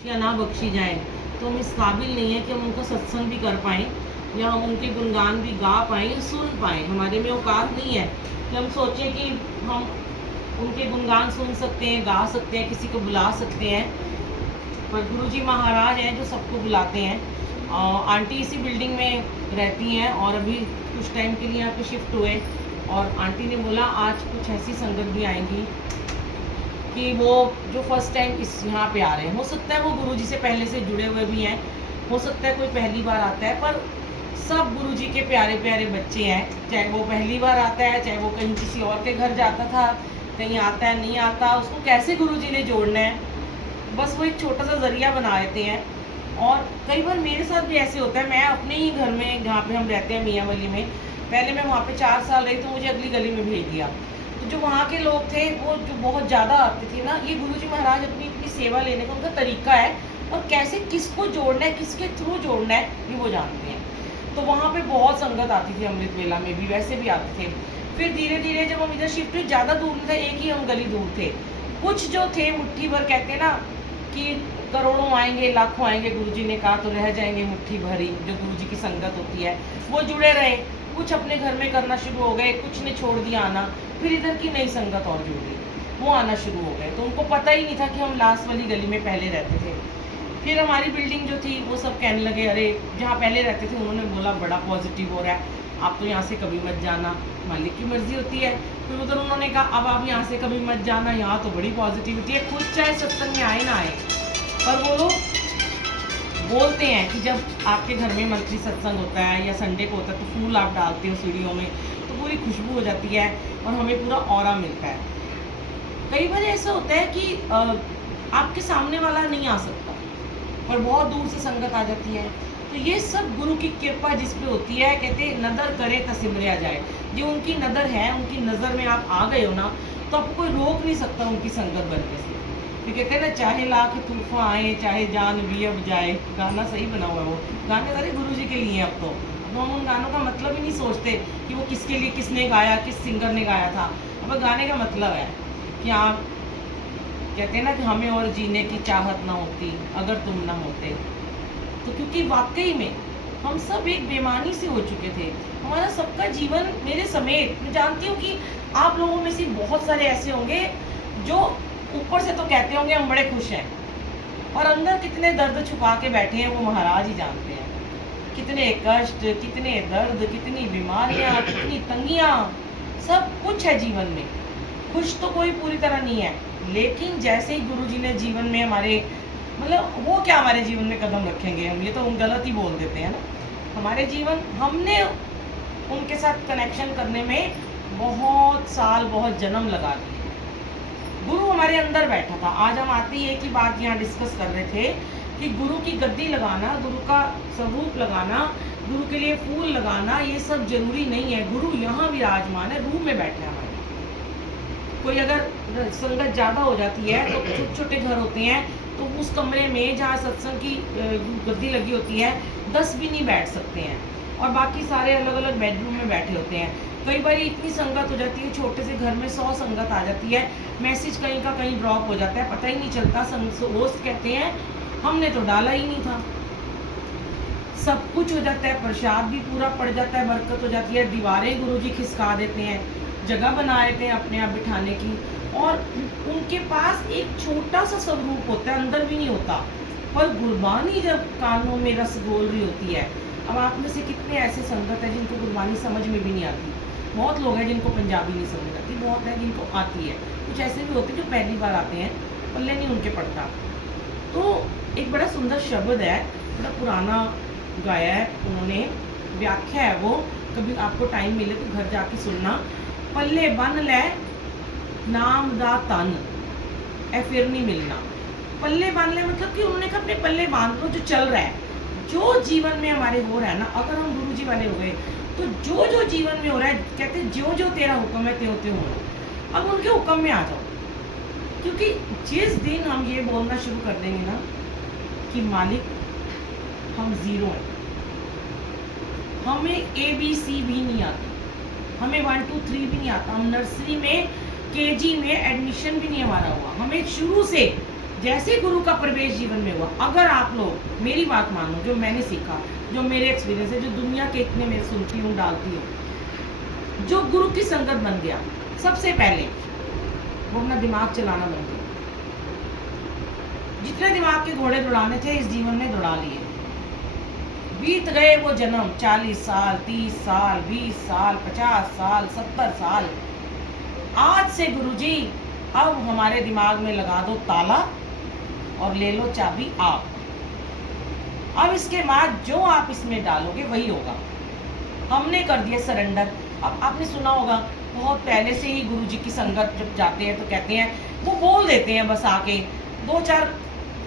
या ना बख्शी जाए तो हम इस काबिल नहीं है कि हम उनका सत्संग भी कर पाएँ या हम उनके गुणगान भी गा पाएँ, सुन पाएँ। हमारे में औकात नहीं है कि हम सोचें कि हम उनके गुणगान सुन सकते हैं, गा सकते हैं, किसी को बुला सकते हैं। पर गुरुजी महाराज हैं जो सबको बुलाते हैं। आंटी इसी बिल्डिंग में रहती हैं और अभी कुछ टाइम के लिए यहाँ पे शिफ्ट हुए और आंटी ने बोला आज कुछ ऐसी संगत भी आएंगी कि वो जो फर्स्ट टाइम इस यहाँ पे आ रहे हैं, हो सकता है वो गुरुजी से पहले से जुड़े हुए भी हैं, हो सकता है कोई पहली बार आता है, पर सब गुरुजी के प्यारे प्यारे बच्चे हैं। चाहे वो पहली बार आता है, चाहे वो कहीं किसी और के घर जाता था, कहीं आता है नहीं आता, उसको कैसे गुरुजी ने जोड़ना है, बस वो एक छोटा सा जरिया बना देते हैं। और कई बार मेरे साथ भी ऐसे होता है, मैं अपने ही घर में जहाँ पे हम रहते हैं मियाँवली में, पहले मैं वहाँ पे 4 साल रही तो मुझे अगली गली में भेज दिया। तो जो वहाँ के लोग थे वो जो बहुत ज़्यादा आते थे ना, ये गुरुजी महाराज अपनी अपनी सेवा लेने का उनका तरीका है और कैसे किसको जोड़ना है, किसके थ्रू जोड़ना है, ये वो जानते हैं। तो वहाँ पे बहुत संगत आती थी, अमृत वेला में भी वैसे भी आते थे। फिर धीरे धीरे जब हम इधर शिफ्ट हुए, ज़्यादा दूर नहीं था, एक ही हम गली दूर थे। कुछ जो थे मुट्ठी भर, कहते ना कि करोड़ों आएंगे लाखों आएंगे, गुरुजी ने कहा तो रह जाएंगे मुट्ठी भरी, जो गुरुजी की संगत होती है वो जुड़े रहे। कुछ अपने घर में करना शुरू हो गए, कुछ ने छोड़ दिया आना, फिर इधर की नई संगत और जुड़ गई, वो आना शुरू हो गए। तो उनको पता ही नहीं था कि हम लास्ट वाली गली में पहले रहते थे। फिर हमारी बिल्डिंग जो थी वो सब कहने लगे, अरे जहाँ पहले रहते थे उन्होंने बोला बड़ा पॉजिटिव हो रहा है, आप तो यहाँ से कभी मत जाना, मालिक की मर्जी होती है। फिर उधर उन्होंने कहा अब आप यहाँ से कभी मत जाना, यहाँ तो बड़ी पॉजिटिविटी है, खुद चाहे सत्संग में आए ना आए। पर वो लोग बोलते हैं कि जब आपके घर में मंथली सत्संग होता है या संडे को होता है तो फूल आप डालते हो सीढ़ियों में, तो पूरी खुशबू हो जाती है और हमें पूरा ऑरा मिलता है। कई बार ऐसा होता है कि आपके सामने वाला नहीं आ सकता, पर बहुत दूर से संगत आ जाती है। तो ये सब गुरु की कृपा जिस पे होती है, कहते नदर करे तो सिमरिया जाए। जो उनकी नदर है, उनकी नज़र में आप आ गए हो ना, तो आपको कोई रोक नहीं सकता उनकी संगत बनने से। तो कहते हैं ना, चाहे लाख तूफान आए, चाहे जान भी अब जाए। गाना सही बना हुआ है, वो गाने सारे गुरु जी के लिए। अब तो हम उन गानों का मतलब ही नहीं सोचते कि वो किसके लिए, किसने गाया, किस सिंगर ने गाया था। अब गाने का मतलब है कि आप कहते हैं ना कि हमें और जीने की चाहत ना होती अगर तुम ना होते। तो क्योंकि वाकई में हम सब एक बेईमानी से हो चुके थे, हमारा सबका जीवन, मेरे समेत, मैं जानती हूँ कि आप लोगों में से बहुत सारे ऐसे होंगे जो ऊपर से तो कहते होंगे हम बड़े खुश हैं, और अंदर कितने दर्द छुपा के बैठे हैं वो महाराज ही जानते हैं। कितने कष्ट, कितने दर्द, कितनी बीमारियां, कितनी तंगियां, सब कुछ है जीवन में। खुश तो कोई पूरी तरह नहीं है, लेकिन जैसे ही गुरुजी ने जीवन में हमारे, मतलब वो क्या हमारे जीवन में कदम रखेंगे, हम ये तो हम गलत ही बोल देते हैं ना। हमारे जीवन, हमने उनके साथ कनेक्शन करने में बहुत साल, बहुत जन्म लगा दिए। गुरु हमारे अंदर बैठा था। आज हम आते ही एक ही बात यहाँ डिस्कस कर रहे थे कि गुरु की गद्दी लगाना, गुरु का स्वरूप लगाना, गुरु के लिए फूल लगाना, ये सब जरूरी नहीं है। गुरु यहाँ विराजमान है, रूम में बैठे हैं हमारे। कोई अगर संगत ज़्यादा हो जाती है तो छोटे छोटे घर होते हैं, तो उस कमरे में जहाँ सत्संग की गद्दी लगी होती है 10 भी नहीं बैठ सकते हैं, और बाकी सारे अलग अलग बेडरूम में बैठे होते हैं। कई बार इतनी संगत हो जाती है, छोटे से घर में 100 संगत आ जाती है, मैसेज कहीं का कहीं ड्रॉप हो जाता है, पता ही नहीं चलता। होस्ट कहते हैं हमने तो डाला ही नहीं था। सब कुछ हो जाता है, प्रसाद भी पूरा पड़ जाता है, बरकत हो जाती है, दीवारें गुरुजी खिसका देते हैं, जगह बना देते हैं अपने आप बिठाने की, और उनके पास एक छोटा सा स्वरूप होता है, अंदर भी नहीं होता, पर गुरबानी जब कानों में रस बोल रही होती है। अब आप में से कितने ऐसे संगत है जिनको गुरबानी समझ में भी नहीं आती। बहुत लोग हैं जिनको पंजाबी नहीं समझ आती, बहुत है जिनको आती है, कुछ ऐसे भी होते हैं जो पहली बार आते हैं, पल्ले नहीं उनके पड़ता। तो एक बड़ा सुंदर शब्द है, बड़ा पुराना गाया है उन्होंने, व्याख्या है वो, कभी आपको टाइम मिले तो घर जाके सुनना। पल्ले बन ले नाम दा तन, ए फिर नहीं मिलना। पल्ले बांध ले मतलब कि उन्होंने कहा अपने पल्ले बांध लो, जो चल रहा है, जो जीवन में हमारे हो रहा है ना, अगर हम गुरु जी वाले हो गए तो जो जो जीवन में हो रहा है, कहते जो जो तेरा हुक्म है त्यों त्यों हो। अब उनके हुक्म में आ जाओ, क्योंकि जिस दिन हम ये बोलना शुरू कर देंगे ना कि मालिक हम जीरो हैं, हमें ABC भी नहीं आता, हमें 1 2 3 भी नहीं आता, हम नर्सरी में KG में एडमिशन भी नहीं हमारा हुआ, हमें शुरू से जैसे गुरु का प्रवेश जीवन में हुआ, अगर आप लोग मेरी बात मानो, जो मैंने सीखा, जो मेरे एक्सपीरियंस है, जो दुनिया के इतने मैं सुनती हूँ डालती हूँ, जो गुरु की संगत बन गया, सबसे पहले वो अपना दिमाग चलाना बन गया। जितने दिमाग के घोड़े दौड़ाने थे इस जीवन में दौड़ा लिए। बीत गए वो जन्म, 40 साल, 30 साल, 20 साल, 50 साल, 70 साल। आज से गुरुजी अब हमारे दिमाग में लगा दो ताला और ले लो चाबी आप। अब इसके बाद जो आप इसमें डालोगे वही होगा। हमने कर दिया सरेंडर। अब आपने सुना होगा बहुत पहले से ही गुरुजी की संगत जब जाते हैं तो कहते हैं, वो बोल देते हैं बस आके, 2-4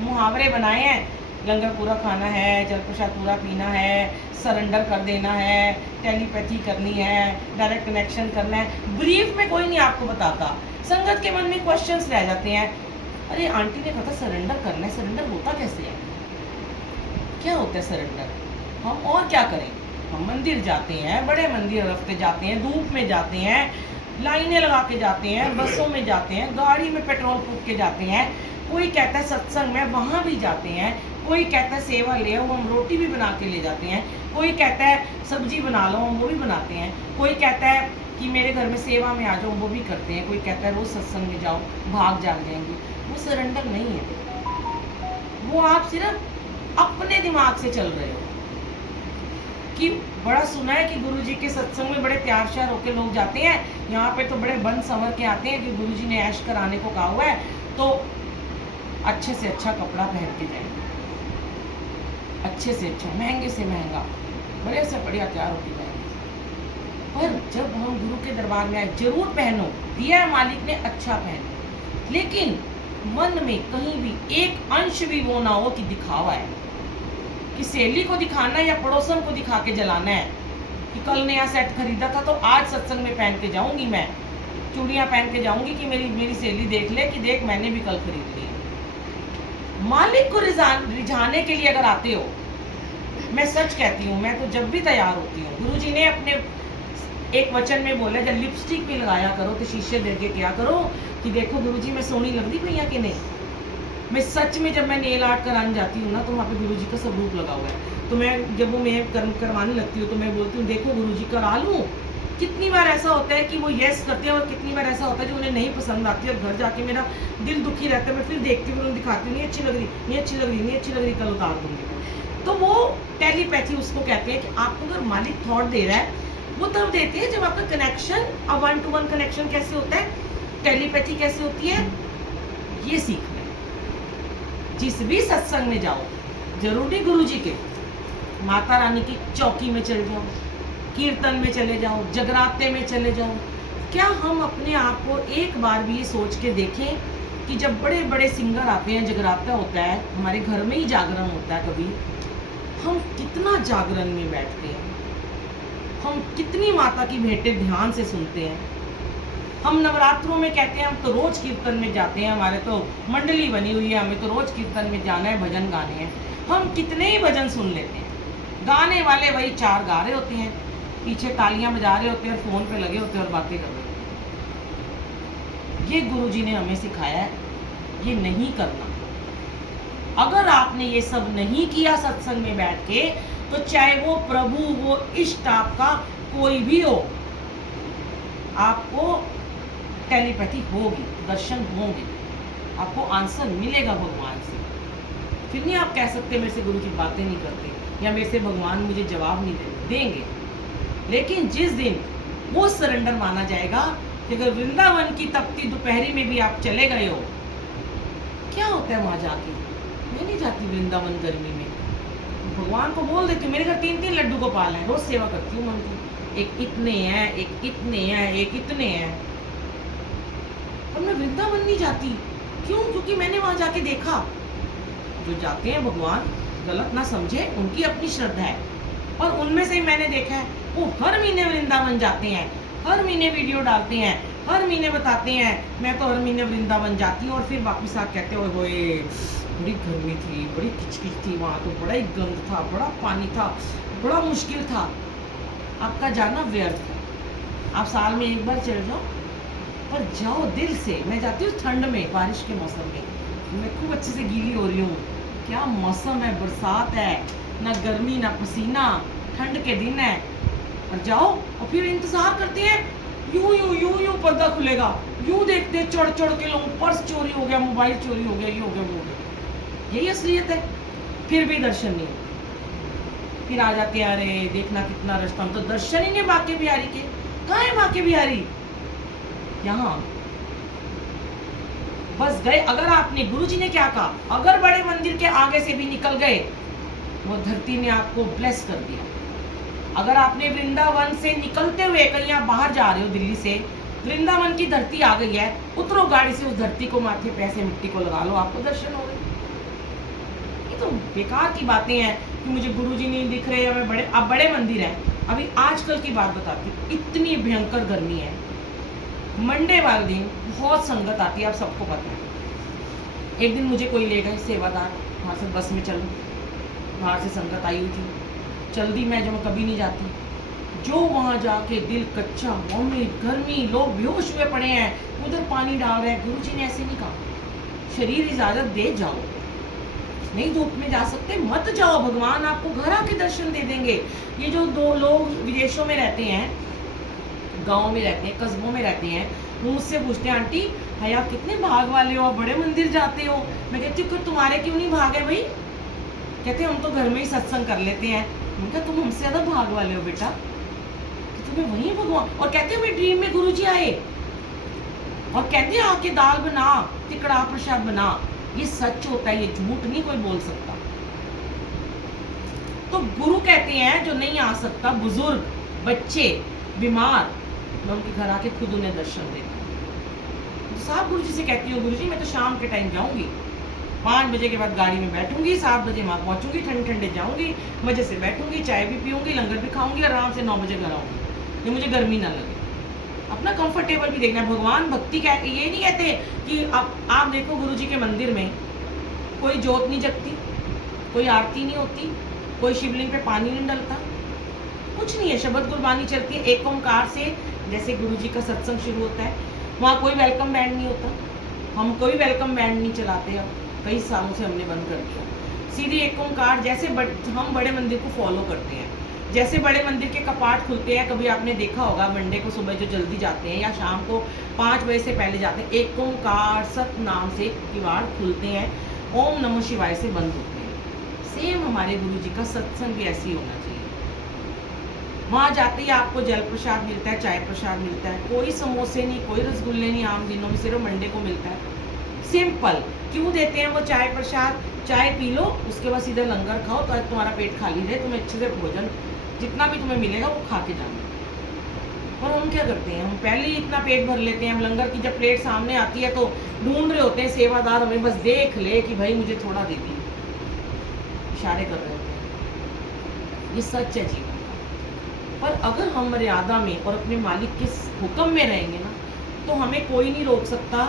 मुहावरे बनाए हैं, लंगर पूरा खाना है, जल प्रसाद पूरा पीना है, सरेंडर कर देना है, टेलीपैथी करनी है, डायरेक्ट कनेक्शन करना है। ब्रीफ में कोई नहीं आपको बताता। संगत के मन में क्वेश्चंस रह जाते हैं, अरे आंटी ने कहा था सरेंडर करना है, सरेंडर होता कैसे है, क्या होता है सरेंडर, हम और क्या करें। हम मंदिर जाते हैं, बड़े मंदिर रफ्ते जाते हैं, धूप में जाते हैं, लाइनें लगा के जाते हैं, बसों में जाते हैं, गाड़ी में पेट्रोल फूक के जाते हैं। कोई कहता है सत्संग में, वहाँ भी जाते हैं। कोई कहता है सेवा ले आओ, हम रोटी भी बना के ले जाते हैं। कोई कहता है सब्जी बना लो, हम वो भी बनाते हैं। कोई कहता है कि मेरे घर में सेवा में आ जाओ, वो भी करते हैं। कोई कहता है रोज सत्संग में जाओ, भाग जाग जाएंगे। वो सरेंडर नहीं है, वो आप सिर्फ अपने दिमाग से चल रहे हो। कि बड़ा सुना है कि गुरुजी के सत्संग में बड़े तैयार श्यार होकर लोग जाते हैं, यहाँ पे तो बड़े बन संवर के आते हैं कि गुरुजी ने ऐश कराने को कहा हुआ है, तो अच्छे से अच्छा कपड़ा पहन के जाएंगे, अच्छे से अच्छा, महंगे से महंगा, बड़े से बढ़िया तैयार होके जाएंगे। पर जब हम गुरु के दरबार में आए, जरूर पहनो, दिया है मालिक ने, अच्छा पहनो, लेकिन मन में कहीं भी एक अंश भी वो ना हो कि दिखावा है, कि सहेली को दिखाना है या पड़ोसन को दिखा के जलाना है कि कल नया सेट खरीदा था तो आज सत्संग में पहन के जाऊंगी, मैं चूड़ियां पहन के जाऊंगी कि मेरी सहेली देख ले कि देख मैंने भी कल खरीद ली। मालिक को रिझाने के लिए अगर आते हो, मैं सच कहती हूँ, मैं तो जब भी तैयार होती हूँ, गुरुजी ने अपने एक वचन में बोला, जब लिपस्टिक भी लगाया करो तो शीशे दे के क्या करो कि देखो गुरुजी मैं सोहनी लगती भैया कि नहीं। मैं सच में जब मैं नेल आर्ट कराने जाती हूँ ना, तो वहाँ पे गुरुजी का स्वरूप लगा हुआ है, तो मैं जब वो मैं करवाने लगती हूँ तो मैं बोलती हूँ देखो गुरुजी करा लूँ। कितनी बार ऐसा होता है कि वो यस करते हैं और कितनी बार ऐसा होता है जो उन्हें नहीं पसंद आती है, और घर जाके मेरा दिल दुखी रहता है। मैं फिर देखती हूँ, उन्हें दिखाती हूँ, नहीं अच्छी लग रही, नहीं अच्छी लग रही, नहीं अच्छी लग रही, कल उतार दूँगी। तो वो टेलीपैथी उसको कहते हैं कि आपको अगर मालिक थॉट दे रहा है, वो तब देते हैं जब आपका कनेक्शन, अब 1-to-1 कनेक्शन कैसे होता है, टेलीपैथी कैसे होती है, ये सीखना है। जिस भी सत्संग में जाओ, जरूरी गुरुजी के, माता रानी की चौकी में चले जाओ, कीर्तन में चले जाओ, जगराते में चले जाओ, क्या हम अपने आप को एक बार भी ये सोच के देखें कि जब बड़े बड़े सिंगर आते हैं, जगराता होता है, हमारे घर में ही जागरण होता है, कभी हम कितना जागरण में बैठते हैं, हम कितनी माता की भेंटें ध्यान से सुनते हैं। हम नवरात्रों में कहते हैं हम तो रोज कीर्तन में जाते हैं, हमारे तो मंडली बनी हुई है, हमें तो रोज कीर्तन में जाना है, भजन गाने हैं। हम कितने ही भजन सुन लेते हैं, गाने वाले वही 4 गा रहे होते हैं, पीछे तालियां बजा रहे होते हैं और फोन पे लगे होते हैं और बातें कर रहे होते हैं। ये गुरुजी ने हमें सिखाया है, ये नहीं करना। अगर आपने ये सब नहीं किया सत्संग में बैठ के, तो चाहे वो प्रभु, वो इष्ट आपका कोई भी हो, आपको टेलीपैथी होगी, दर्शन होंगे, आपको आंसर मिलेगा भगवान से। फिर नहीं आप कह सकते मेरे से गुरुजी बातें नहीं करते या मेरे से भगवान मुझे जवाब नहीं देंगे। लेकिन जिस दिन वो सरेंडर माना जाएगा कि अगर वृंदावन की तपती दोपहरी में भी आप चले गए हो, क्या होता है वहां जाके, मैं नहीं जाती वृंदावन गर्मी में, भगवान को बोल देती हूँ मेरे घर 3-3 लड्डू गोपाल हैं, रोज सेवा करती हूँ मन की, एक इतने हैं, एक इतने हैं, एक इतने हैं, और मैं वृंदावन नहीं जाती। क्यों? क्योंकि मैंने वहां जाके देखा, जो जाते हैं भगवान गलत ना समझे, उनकी अपनी श्रद्धा है, और उनमें से ही मैंने देखा है वो हर महीने वृंदावन जाते हैं, हर महीने वीडियो डालते हैं, हर महीने बताते हैं मैं तो हर महीने वृंदावन जाती हूँ, और फिर वापस आ कहते हो बड़ी गर्मी थी, बड़ी किचकिच थी, वहाँ तो बड़ा ही गंद था, बड़ा पानी था, बड़ा मुश्किल था। आपका जाना व्यर्थ है। आप साल में एक बार चले जाओ, पर जाओ दिल से। मैं जाती हूँ ठंड में, बारिश के मौसम में, मैं खूब अच्छे से गीली हो रही हूँ। क्या मौसम है, बरसात है, ना गर्मी ना पसीना, ठंड के दिन है। और जाओ और फिर इंतजार करते हैं, यूं पर्दा खुलेगा, यूं देखते हैं चढ़ चढ़ के लोग, पर्स चोरी हो गया, मोबाइल चोरी हो गया, ये हो गया, वो हो गया। यही असलियत है। फिर भी दर्शन नहीं। फिर आ जाते हैं, अरे देखना कितना रास्ता, हम तो दर्शन ही नहीं बांके बिहारी के। कहाँ है बांके बिहारी? यहाँ बस गए। अगर आपने, गुरुजी ने क्या कहा, अगर बड़े मंदिर के आगे से भी निकल गए, वो धरती ने आपको ब्लेस कर दिया। अगर आपने वृंदावन से निकलते हुए कहीं आप बाहर जा रहे हो, दिल्ली से, वृंदावन की धरती आ गई है, उतरो गाड़ी से, उस धरती को माथे पे ऐसे मिट्टी को लगा लो, आपको दर्शन हो गए। ये तो बेकार की बातें हैं कि मुझे गुरुजी नहीं दिख रहे या मैं बड़े, अब बड़े मंदिर है। अभी आजकल की बात बताती हूँ, इतनी भयंकर गर्मी है। मंडे वाले दिन बहुत संगत आती है, आप सबको पता है। एक दिन मुझे कोई ले गए सेवादार, वहाँ से बस में चलो, बाहर से संगत आई हुई थी, चल दी मैं, जो मैं कभी नहीं जाती। जो वहाँ जाके दिल कच्चा, मम्मी गर्मी, लोग बेहोश हुए पड़े हैं, उधर पानी डाल रहे हैं। गुरुजी ने ऐसे नहीं कहा, शरीर इजाजत दे जाओ, नहीं धूप में जा सकते मत जाओ, भगवान आपको घर आके दर्शन दे देंगे। ये जो दो लोग विदेशों में रहते हैं, गाँव में रहते हैं, कस्बों में रहते हैं, वो मुझसे पूछते हैं, आंटी भाई आप कितने भाग वाले हो, आप बड़े मंदिर जाते हो। मैं कहती हूँ तुम्हारे क्यों नहीं भाग है भाई? कहते हम तो घर में ही सत्संग कर लेते हैं। उनका तुम हमसे ज्यादा भाग वाले हो बेटा, कि तुम्हें वही भगवान। और कहते हैं मेरे ड्रीम में गुरुजी आए और कहते हैं आके दाल बना, तिकड़ा प्रसाद बना। ये सच होता है, ये झूठ नहीं कोई बोल सकता। तो गुरु कहते हैं जो नहीं आ सकता, बुजुर्ग, बच्चे, बीमार, मैं उनके घर आके खुद उन्हें दर्शन देती हूँ। तो साहब गुरुजी से कहती हूँ, गुरुजी मैं तो शाम के टाइम जाऊंगी, 5 बजे के बाद गाड़ी में बैठूंगी, 7 बजे वहाँ पहुँचूंगी, ठंडे ठंडे जाऊंगी, मजे से बैठूंगी, चाय भी पीऊंगी, लंगर भी खाऊंगी, आराम से 9 बजे घर आऊंगी, ये मुझे गर्मी ना लगे। अपना कंफर्टेबल भी देखना है। भगवान भक्ति क्या, ये नहीं कहते कि आप देखो गुरुजी के मंदिर में कोई जोत नहीं जगती, कोई आरती नहीं होती, कोई शिवलिंग पे पानी नहीं डलता, कुछ नहीं है। शब्द गुरबानी चलती है एक ओंकार से। जैसे गुरुजी का सत्संग शुरू होता है, वहाँ कोई वेलकम बैंड नहीं होता, हम कोई वेलकम बैंड नहीं चलाते। अब कई सालों से हमने बंद कर दिया, सीधी एक ओंकार। जैसे हम बड़े मंदिर को फॉलो करते हैं, जैसे बड़े मंदिर के कपाट खुलते हैं, कभी आपने देखा होगा मंडे को सुबह जो जल्दी जाते हैं या शाम को 5 बजे से पहले जाते हैं, एक ओंकार सत नाम से किवाड़ खुलते हैं, ओम नमो शिवाय से बंद होते हैं। सेम हमारे गुरुजी का सत्संग भी ऐसे ही होना चाहिए। वहाँ जाते ही आपको जल प्रसाद मिलता है, चाय प्रसाद मिलता है, कोई समोसे नहीं, कोई रसगुल्ले नहीं, आम दिनों में सिर्फ मंडे को मिलता है। सिंपल। क्यों देते हैं वो चाय प्रसाद? चाय पी लो, उसके बाद सीधा लंगर खाओ, तो तुम्हारा पेट खाली रहे, तुम्हें अच्छे से भोजन जितना भी तुम्हें मिलेगा वो खा के जाना। और हम क्या करते हैं, हम पहले ही इतना पेट भर लेते हैं, हम लंगर की जब प्लेट सामने आती है तो ढूंढ रहे होते हैं सेवादार हमें बस देख ले कि भाई मुझे थोड़ा दे दी, इशारे कर रहे होते हैं। ये सच है जीवन का। पर अगर हम मर्यादा में और अपने मालिक के हुक्म में रहेंगे ना, तो हमें कोई नहीं रोक सकता